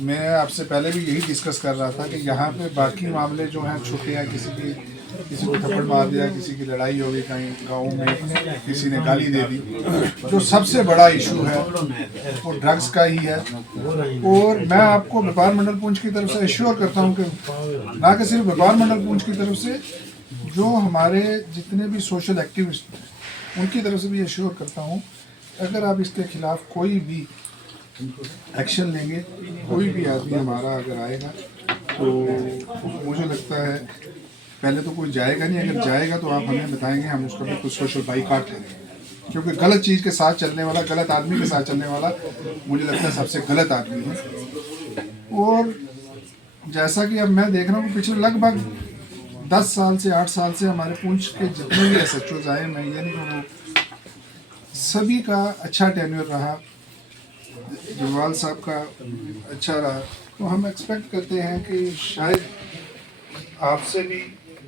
मैं आपसे पहले भी यही डिस्कस कर रहा था कि यहाँ पे बाकी मामले जो हैं छोटे हैं, किसी को थप्पड़ मार दिया, किसी की लड़ाई हो गई कहीं गाँव में, किसी ने गाली दे दी। जो सबसे बड़ा इशू है वो ड्रग्स का ही है। और मैं आपको व्यापार मंडल पुंछ की तरफ से एश्योर करता हूँ कि ना कि सिर्फ व्यापार मंडल पुंछ की तरफ से, जो हमारे जितने भी सोशल एक्टिविस्ट उनकी तरफ से भी एश्योर करता हूँ, अगर आप इसके खिलाफ कोई भी एक्शन लेंगे, कोई भी आदमी हमारा अगर आएगा तो मुझे लगता है पहले तो कोई जाएगा नहीं, अगर जाएगा तो आप हमें बताएंगे, हम उसका भी कुछ सोशल बाइकआउट करेंगे। क्योंकि गलत चीज़ के साथ चलने वाला, गलत आदमी के साथ चलने वाला मुझे लगता है सबसे गलत आदमी है। और जैसा कि अब मैं देख रहा हूँ पिछले लगभग 10 साल से 8 साल से हमारे पुंछ के जितने भी SHOs आए, मैं ये नहीं कहूँ, सभी का अच्छा टेन्योर रहा, जवाल साहब का अच्छा रहा। तो हम एक्सपेक्ट करते हैं कि शायद आपसे भी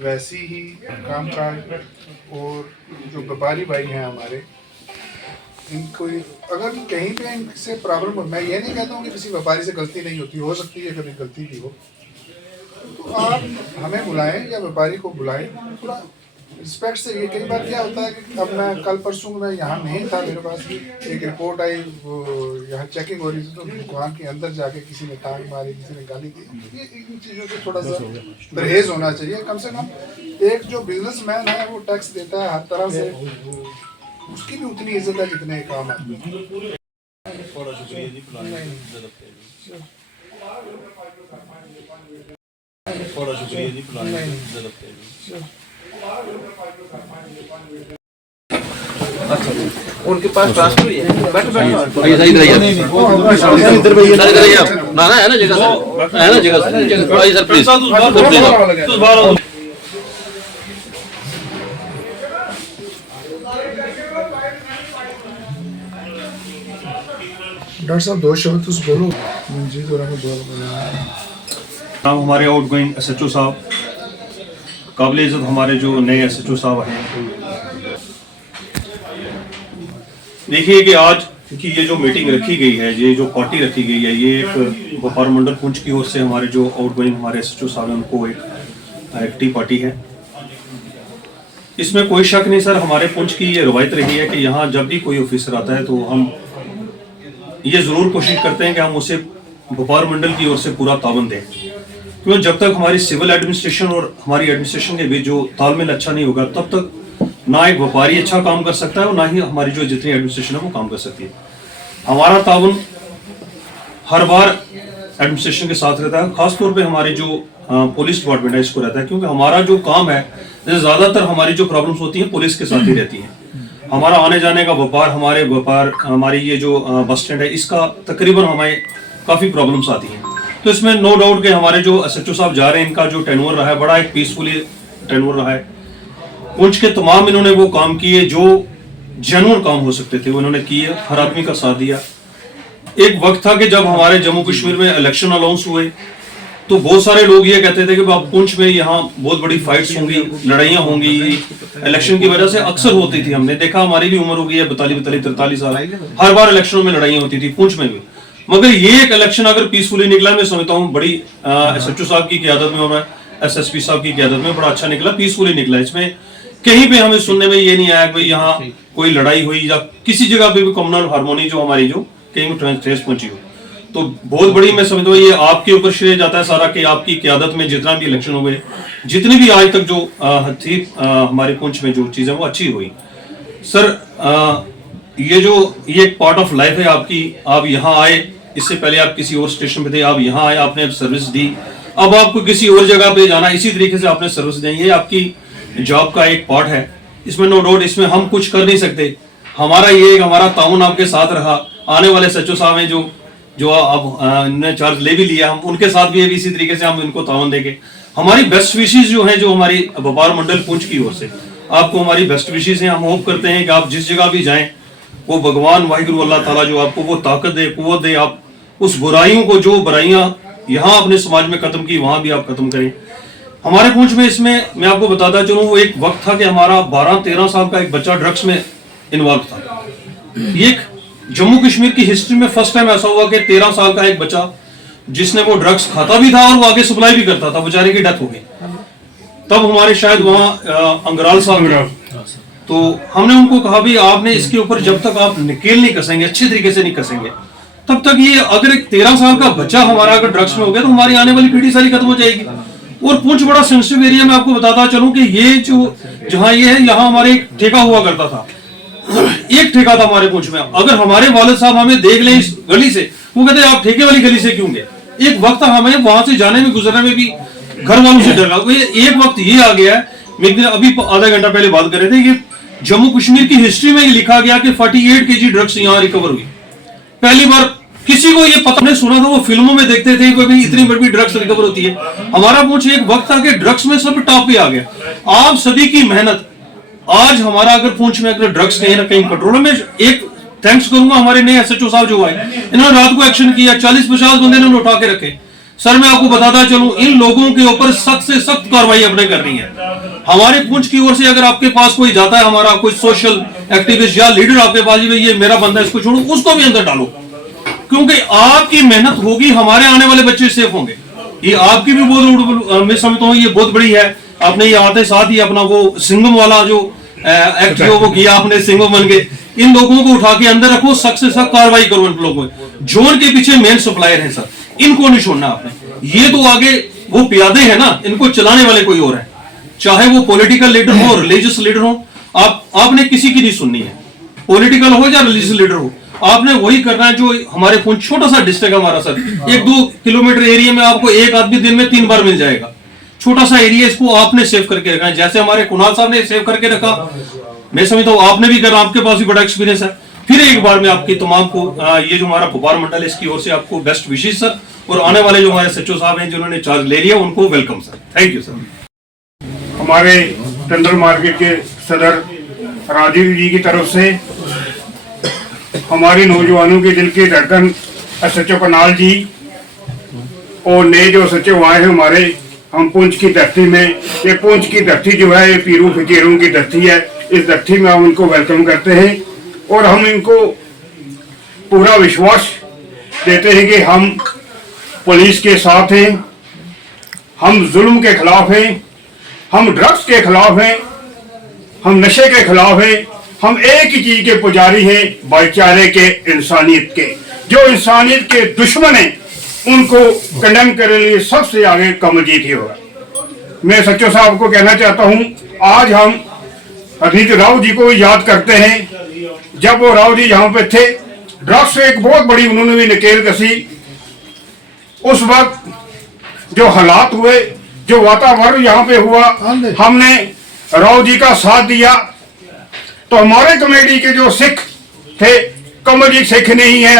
वैसी ही कामकाज, और जो व्यापारी भाई हैं हमारे, इनको अगर कहीं पे इनसे प्रॉब्लम हो, मैं ये नहीं कहता हूँ कि किसी व्यापारी से गलती नहीं होती, हो सकती है कभी गलती भी हो, तो आप हमें बुलाएं या व्यापारी को बुलाएं थोड़ा रिस्पेक्ट से। ये कई बार क्या होता है कि अब मैं कल परसों मैं यहाँ नहीं था, मेरे पास एक रिपोर्ट आई, वो यहाँ चेकिंग हो रही थी, तो दुकान के अंदर जाके किसी ने टांग मारी, किसी ने गाली दी। ये इन चीज़ों से थोड़ा सा परहेज होना चाहिए। कम से कम एक जो बिजनेसमैन है वो टैक्स देता है हर तरह से, उसकी भी उतनी इज्जत है जितने काम है। अच्छा, उनके पास ट्रांसफर हुई है। बैठो सही इधर भैया ना है ना जगह है ना जगह सर प्लीज डॉक्टर साहब 2 शब्द तो बोलो। मंजीत और हमें नाम हमारे आउटगोइंग SHO साहब, काबिल इज़्ज़त हमारे जो नए SHO साहब हैं। देखिए कि आज की ये जो मीटिंग रखी गई है, ये जो पार्टी रखी गई है, ये एक व्यापार मंडल पुंछ की ओर से हमारे जो आउटगोइंग हमारे SHO साहब हैं उनको एक टी पार्टी है। इसमें कोई शक नहीं सर, हमारे पुंछ की ये रवायत रही है कि यहाँ जब भी कोई ऑफिसर आता है तो हम ये ज़रूर कोशिश करते हैं कि हम उसे व्यापार मंडल की ओर से पूरा तावन दें, क्योंकि जब तक हमारी सिविल एडमिनिस्ट्रेशन और हमारी एडमिनिस्ट्रेशन के बीच जो तालमेल अच्छा नहीं होगा, तब तक ना एक व्यापारी अच्छा काम कर सकता है और ना ही हमारी जो जितनी एडमिनिस्ट्रेशन है वो काम कर सकती है। हमारा तावन हर बार एडमिनिस्ट्रेशन के साथ रहता है, खासतौर पे हमारी जो पुलिस डिपार्टमेंट है इसको रहता है, क्योंकि हमारा जो काम है ज़्यादातर हमारी जो प्रॉब्लम्स होती हैं पुलिस के साथ ही रहती हैं। हमारा आने जाने का व्यापार, हमारी ये जो बस स्टैंड है, इसका तकरीबन हमें काफ़ी प्रॉब्लम्स आती हैं। तो इसमें नो डाउट कि हमारे जो SHO साहब जा रहे हैं, इनका जो टेन्योर रहा है बड़ा एक पीसफुली टेन्योर रहा है। पुंछ के तमाम इन्होंने वो काम किए जो जेन्युइन काम हो सकते थे, वो इन्होंने किए, हर आदमी का साथ दिया। एक वक्त था कि जब हमारे जम्मू कश्मीर में इलेक्शन अनाउंस हुए तो बहुत सारे लोग ये कहते थे कि अब पुंछ में यहाँ बहुत बड़ी फाइट्स होंगी, लड़ाइयाँ होंगी, इलेक्शन की वजह से अक्सर होती थी। हमने देखा, हमारी भी उम्र हो गई है 42-43 साल, हर बार इलेक्शनों में लड़ाइयाँ होती थी पुंछ में भी। मगर ये एक इलेक्शन अगर पीसफुली निकला, मैं समझता हूँ बड़ी SHO साहब की क़यादत में और SSP साहब की क़यादत में बड़ा अच्छा निकला, पीसफुली निकला। इसमें कहीं पे हमें सुनने में ये नहीं आया कि यहाँ कोई लड़ाई हुई या किसी जगह पे भी कम्युनल हार्मोनी जो हमारी जो कहीं ठेस पहुंची हो। तो बहुत बड़ी मैं समझता हूँ ये आपके ऊपर श्रेय जाता है सारा, कि आपकी क़यादत में जितना भी इलेक्शन हुए, जितनी भी आज तक जो थी हमारे पुंछ में जो चीज़ें वो अच्छी हुई। सर ये एक पार्ट ऑफ लाइफ है आपकी। आप यहाँ आए, इससे पहले आप किसी और स्टेशन पे थे, आप यहाँ आए, आपने सर्विस दी, अब आपको किसी और जगह पे जाना, इसी तरीके से आपने सर्विस दी। ये आपकी जॉब का एक पार्ट है, इसमें नो डाउट, इसमें हम कुछ कर नहीं सकते। हमारा ताउन आपके साथ रहा। आने वाले SHO साहब हैं जो अब इन्होंने चार्ज ले भी लिया, हम उनके साथ भी इसी तरीके से हम इनको ताउन देंगे। हमारी बेस्ट विशेष जो है, जो हमारी व्यापार मंडल पुंछ की ओर से आपको हमारी बेस्ट विशेष हैं। हम होप करते हैं कि आप जिस जगह भी जाएं, वो भगवान वाहिगुरु अल्लाह ताला जो आपको वो ताकत दे, कुव्वत दे, आप उस बुराइयों को, जो बुराइयां यहाँ अपने समाज में खत्म की, वहां भी आप खत्म करें। हमारे पुंछ में इसमें मैं आपको बताता चलूँ, वो एक वक्त था कि हमारा 12-13 साल का एक बच्चा ड्रग्स में इन्वॉल्व था। ये एक जम्मू कश्मीर की हिस्ट्री में फर्स्ट टाइम ऐसा हुआ कि 13 साल का एक बच्चा जिसने वो ड्रग्स खाता भी था और वो आगे सप्लाई भी करता था, बेचारे की डेथ हो गई। तब हमारे शायद वहाँ अंगराल साहब थे, तो हमने उनको कहा भी आपने इसके ऊपर जब तक आप नकेल नहीं कसेंगे, अच्छे तरीके से नहीं कसेंगे, तब तक ये अगर एक 13 साल का बच्चा हमारा अगर ड्रग्स में हो गया तो हमारी आने वाली पीढ़ी सारी खत्म हो जाएगी। और पुंछ बड़ा सेंसिटिव एरिया में आपको बताता चलूं कि ये जो जहां ये है, यहाँ हमारे एक ठेका हुआ करता था, एक ठेका था हमारे पुंछ में। अगर हमारे वालिद साहब हमें देख लें इस गली से, वो कहते आप ठेके वाली गली से क्यों गए। एक वक्त हमें वहां से जाने में गुजरने में भी घर वालों से डर लगा। एक वक्त ये आ गया है, एक दिन अभी आधा घंटा पहले बात कर रहे थे कि जम्मू कश्मीर की हिस्ट्री में ये लिखा गया कि 48 केजी ड्रग्स यहाँ रिकवर हुई। पहली बार किसी को ये पता नहीं, सुना था वो फिल्मों में देखते थे कि इतनी बड़ी ड्रग्स रिकवर होती है। हमारा पूछ एक वक्त था कि ड्रग्स में सब टॉप पे आ गया। आप सभी की मेहनत, आज हमारा अगर पूंछ में अगर ड्रग्स कहीं ना कहीं कंट्रोल में, एक थैंक्स करूंगा हमारे नए एसएचओ साहब जो आए, इन्होंने रात को एक्शन किया, 40-50 बंदे ने उठा के रखे। सर मैं आपको बताता चलूं, इन लोगों के ऊपर सख्त से सख्त कार्रवाई अपने करनी है। हमारे पुंछ की ओर से अगर आपके पास कोई जाता है, हमारा कोई सोशल एक्टिविस्ट या लीडर आपके पास, ये मेरा बंदा इसको छोड़ो, उसको भी अंदर डालो, क्योंकि आपकी मेहनत होगी, हमारे आने वाले बच्चे सेफ होंगे। ये आपकी भी बहुत, मैं समझता हूँ ये बहुत बड़ी है। आपने ये आते साथ ही अपना वो सिंघम वाला जो एक्ट जो वो किया आपने, सिंघम बन के इन लोगों को उठा के अंदर रखो, सख्त से सख्त कार्रवाई करो इन लोगों को। जोन के पीछे मेन सप्लायर है सर, इनको नहीं छोड़ना आपने। ये तो आगे वो प्यादे हैं ना, इनको चलाने वाले कोई और है, चाहे वो पॉलिटिकल लीडर हो, रिलीजियस लीडर हो। आपने किसी की नहीं सुननी है, पॉलिटिकल हो या रिलीजियस लीडर हो, आपने वही करना है जो हमारे पुंछ छोटा सा डिस्ट्रिक्ट है हमारा सर, 1-2 किलोमीटर एरिया में आपको एक आदमी दिन में 3 बार मिल जाएगा। छोटा सा एरिया, इसको आपने सेव करके रखा है, जैसे हमारे कुणाल साहब ने सेव करके रखा, मैं समझता हूँ आपने भी करना, आपके पास भी बड़ा एक्सपीरियंस है। फिर एक बार में आपकी तमाम को ये जो हमारा व्यापार मंडल है इसकी ओर से आपको बेस्ट विशेष सर, और आने वाले जो हमारे सचिव साहब हैं जिन्होंने चार्ज ले लिया उनको welcome sir, thank you sir. हमारे टंडल मार्केट के सदर राजीव जी की तरफ से हमारे नौजवानों के दिल की धड़कन सचिव करनाल जी और नए जो सचिव आए हैं हमारे, हम पुंछ की धरती में, ये पुंछ की धरती जो है ये पीरू फकीरों की धरती है, इस धरती में हम उनको वेलकम करते हैं और हम इनको पूरा विश्वास देते हैं कि हम पुलिस के साथ हैं, हम जुल्म के खिलाफ हैं, हम ड्रग्स के खिलाफ हैं, हम नशे के खिलाफ हैं, हम एक ही चीज के पुजारी हैं, भाईचारे के, इंसानियत के। जो इंसानियत के दुश्मन हैं उनको कंडेम करने लिए सबसे आगे कमलजीत ही होगा। मैं सचिव साहब को कहना चाहता हूं, आज हम अजीत राव जी को याद करते हैं। जब वो राव जी यहाँ पे थे, ड्रग्स से एक बहुत बड़ी उन्होंने भी नकेल कसी। उस वक्त जो हालात हुए, जो वातावरण यहाँ पे हुआ, हमने राव जी का साथ दिया। तो हमारे कमेटी के जो सिख थे, कमल जी सिख नहीं है,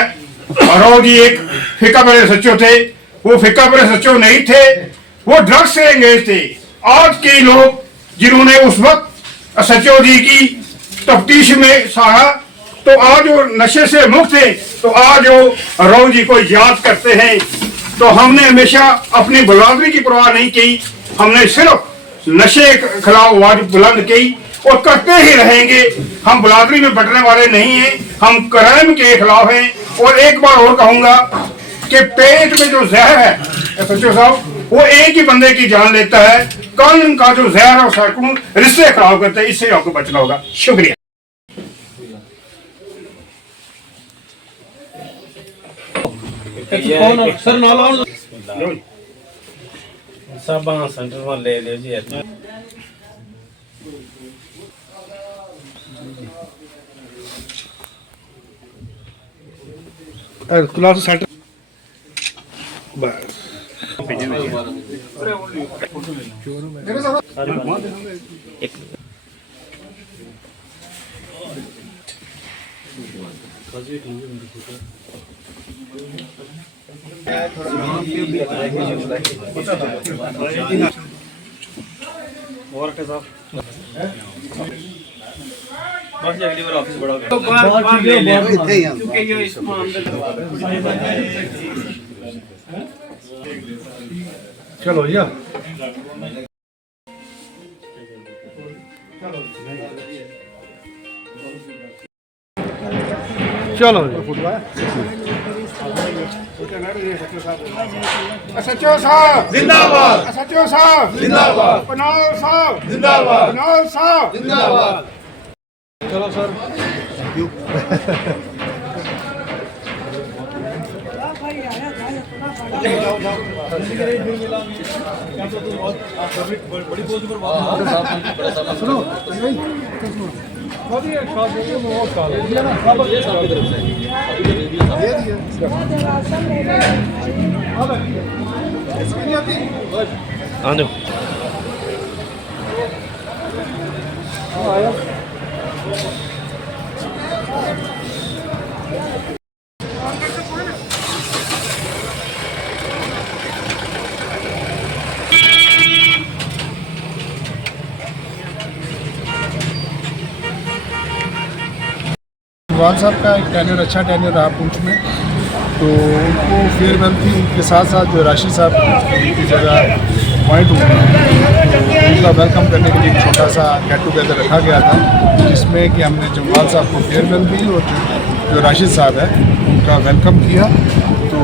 राव जी एक फिका परे सचिव थे, वो फिका परे सचिव नहीं थे, वो ड्रग्स से एंगेज थे। आज के लोग जिन्होंने उस वक्त सचिव जी की तफ्तीश में सहा, तो आज वो नशे से मुक्त है, तो आज वो राव जी को याद करते हैं। तो हमने हमेशा अपनी बरादरी की परवाह नहीं की, हमने सिर्फ नशे के खिलाफ आवाज बुलंद की और करते ही रहेंगे। हम बरादरी में बटने वाले नहीं हैं, हम क्राइम के खिलाफ हैं। और एक बार और कहूंगा कि पेट में जो जहर है सचिव साहब, वो एक ही बंदे की जान लेता है। कानून का जो जहर है सैकड़ों रिश्ते खराब करते हैं, इससे आपको बचना होगा। शुक्रिया। सर नाला सब सेंटर में ले लियो जी। क्लास सेट बस और के साहब बस अगली बार ऑफिस बड़ा हो गया तो बार ले ले क्योंकि ये इसमें अंदर चलो भैया चलो चलो सचिव साहब जिंदाबाद, सचिव साहब जिंदाबाद, पनाल साहब जिंदाबाद, पनाल साहब जिंदाबाद। चलो सर जवान साहब का एक टेन्योर अच्छा टेन्योर रहा पुंछ में, तो उनको फेयरवेल थी। उनके साथ साथ जो राशि साहब की जगह पॉइंट हुआ, तो उनका वेलकम करने के लिए एक छोटा सा गेट टुगेदर रखा गया था, जिसमें कि हमने जवान साहब को फेयरवेल दी और जो राशिद साहब है उनका वेलकम किया। तो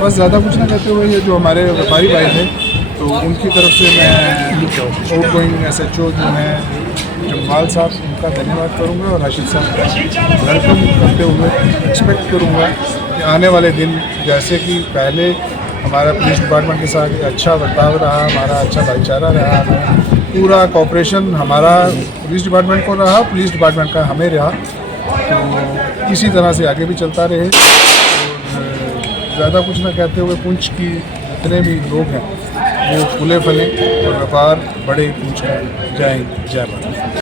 बस ज़्यादा कुछ ना कहते हुए, ये जो हमारे व्यापारी भाई थे, तो उनकी तरफ से मैं आउट गोइंग SHO जो हैं जम्वाल साहब, उनका धन्यवाद करूंगा और राशिद साहब का वेलकम करते हुए एक्सपेक्ट करूंगा कि आने वाले दिन जैसे कि पहले हमारा पुलिस डिपार्टमेंट के साथ अच्छा बर्ताव रहा, हमारा अच्छा भाईचारा रहा, पूरा कोऑपरेशन हमारा पुलिस डिपार्टमेंट को रहा, पुलिस डिपार्टमेंट का हमें रहा, तो इसी तरह से आगे भी चलता रहे। और ज़्यादा कुछ ना कहते हुए, पुंछ की जितने भी लोग हैं वो फूले फले और व्यापार बड़े पुंछ में जय हिंद, जय भारत।